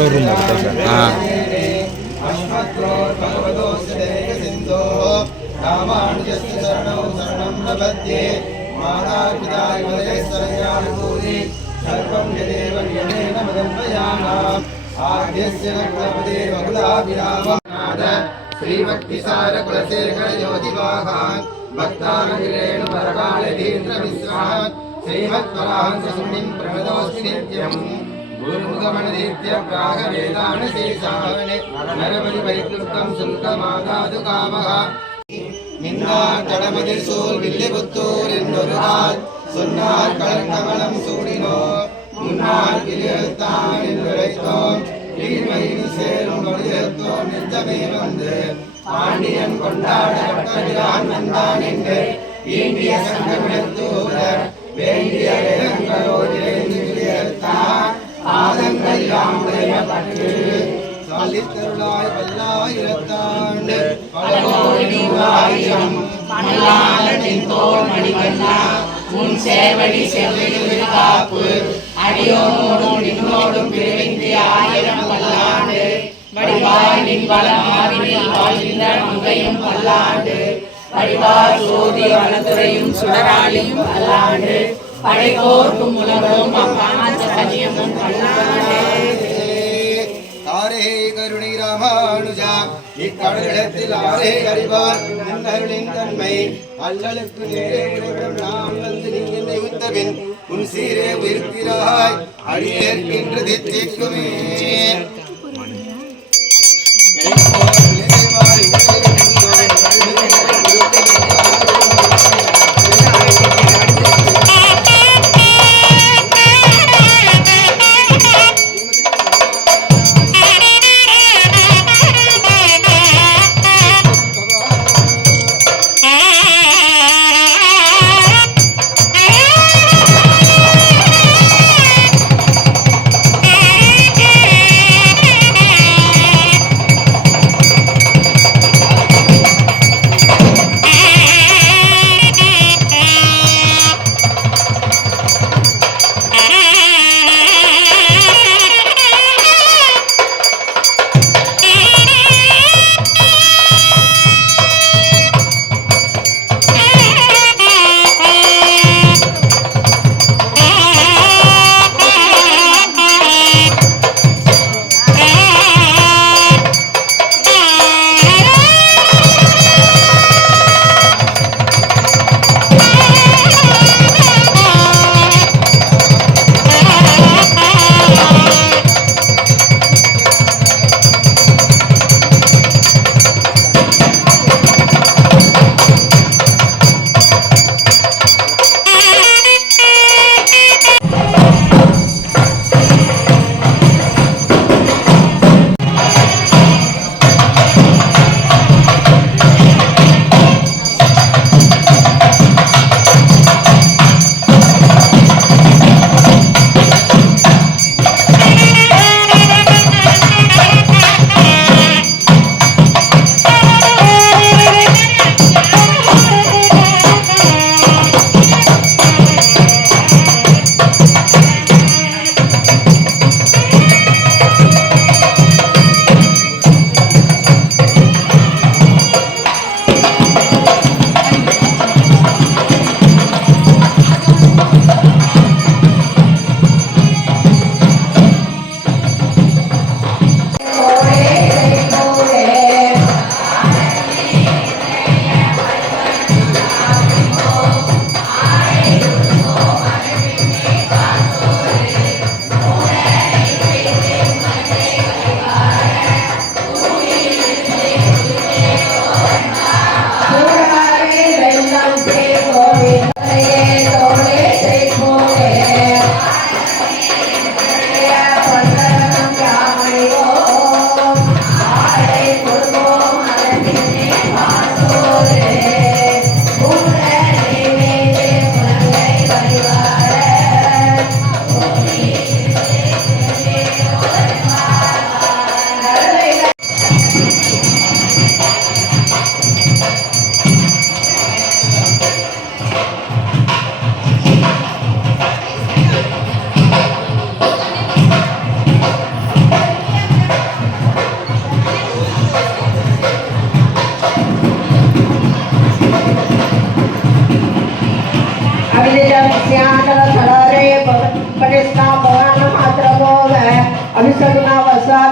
Showroom sir. श्रीभक्तिसार कुलशेखर ज्योतिवाहान् भक्तानुगिरेणु परकालधीन्द्र विश्वान् श्रीमत्पराहंस सुनिं प्रणतोऽस्मि नित्यम् गुरुमुखमणदीत्य प्रागवेदानशेषान् नरबलि परिक्लुप्तं शुल्कमादातु कामः மின்னார் தடமதில் சூழ் வில்லிபுத்தூர் என்னொருகால் சொன்னார் கலங்கமலம் சூடினோ முன்னார் கிளியத்தான் என்றுரைத்தோம் நீர்மையில் சேரும் வழியத்தோம் நெஞ்சமே வந்து பாண்டியன் கொண்டாடப்பட்டான் வந்தான் என்று ஈண்டிய சங்கமிடத்தூரர் வேண்டிய வேதங்களோடித்தான் பாதங்கள் யாம் உடையப்பட்டு சாலித்தருளாய் பல்லாயிரத்தாண்டு பலகோடிவாயிரம் மணலாளனின் தோள் மணிவண்ணா உன் சேவடி செவ்வியில் காப்பு அடியோனோடும் நின்னோடும் பிரிவிந்தி ஆயிரம் பல்லாண்டு வடிவாய் நின் வளமாவினில் வாழ்கின்ற மங்கையும் பல்லாண்டு வடிவாய் சோதி வனத்துறையும் சுடராளியும் பல்லாண்டு படைகோர்க்கும் உலகம் அப்பாந்த கனியமும் பல்லாண்டு. ஆரே கருணை ராமானுஜா இக்கடலிடத்தில் ஆரே அறிவார் அருளின் தன்மை அல்லலுக்கு நேரே உலகம் நாம் வந்து நீ என்னை உத்தபின் உன் சீரே உயிர்க்கிறாய் அடியேற்கின்ற தித்திக்குமே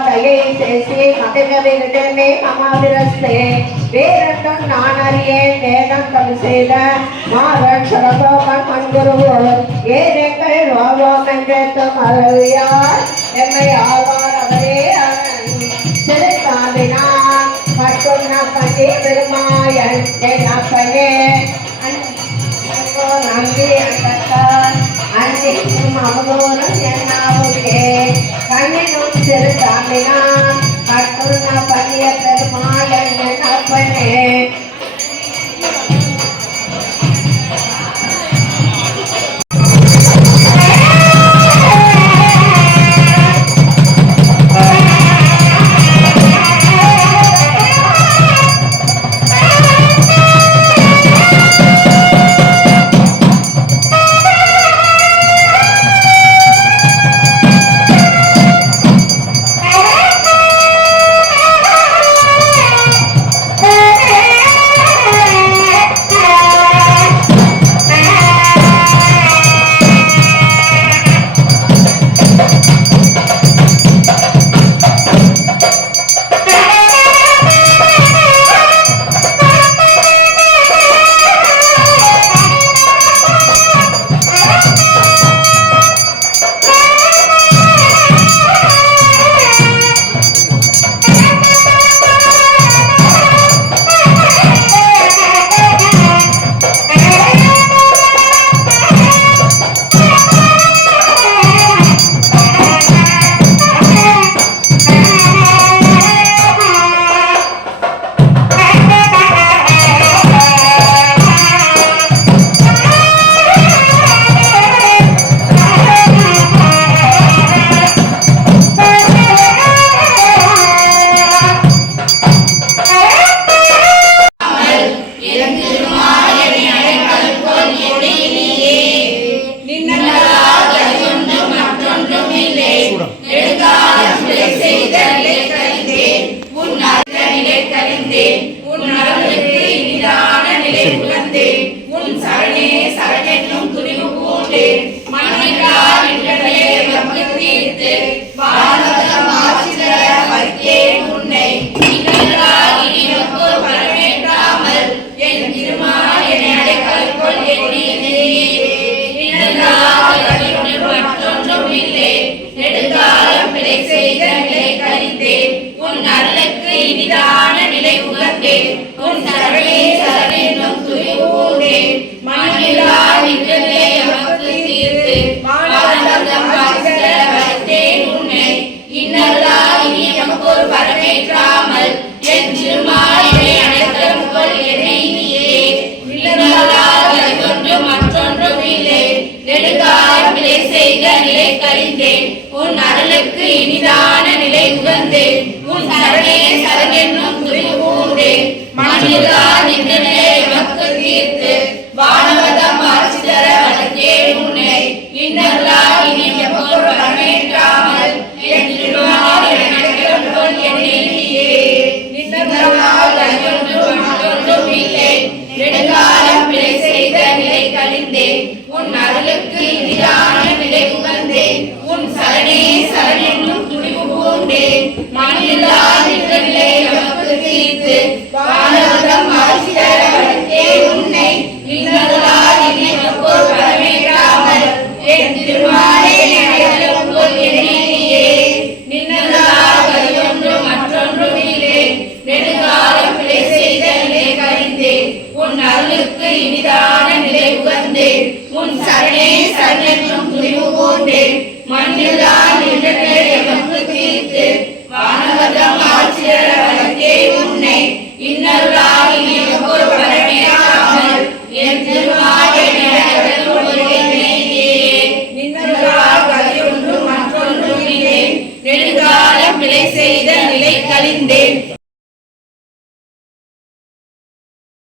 தயை சேசி மகிழ்வை விடமே மமாவிரஸ்தே வேறட்டும் நான் அறியேன் வேதம் கவி செய்த மாறன் சரபோகன் மண்குருவோர் ஏழைகள் ரோபம் என்றும் அருவியார் எம்மை ஆழ்வார் அவரே அவன் சிறுத்தாவினான் மட்டும் பண்டி பெருமாயன் என் அப்பனே நம்பி அண்டத்தான் அன்னைக்கும் அவதோறும் என்னாவுக்கே கண்ணினும் சிறுத்தாவினான் மட்டும் பண்ணிய பெருமாயன் என் அப்பனே வானவர்